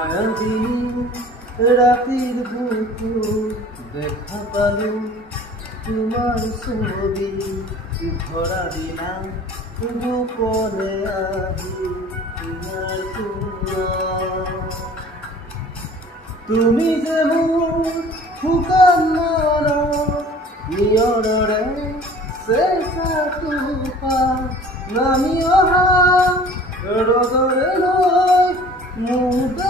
মায়াবিনী ৰাতিৰ বুকু দেখা পালু তোমাৰ ছবি ধৰা দিলাম গোপনে আহি তোমাৰ তুমি যে মোৰ শুকান নিয়ৰৰে চেঁচা টোপা নামি অহা ৰ'দৰে লৈ মোৰ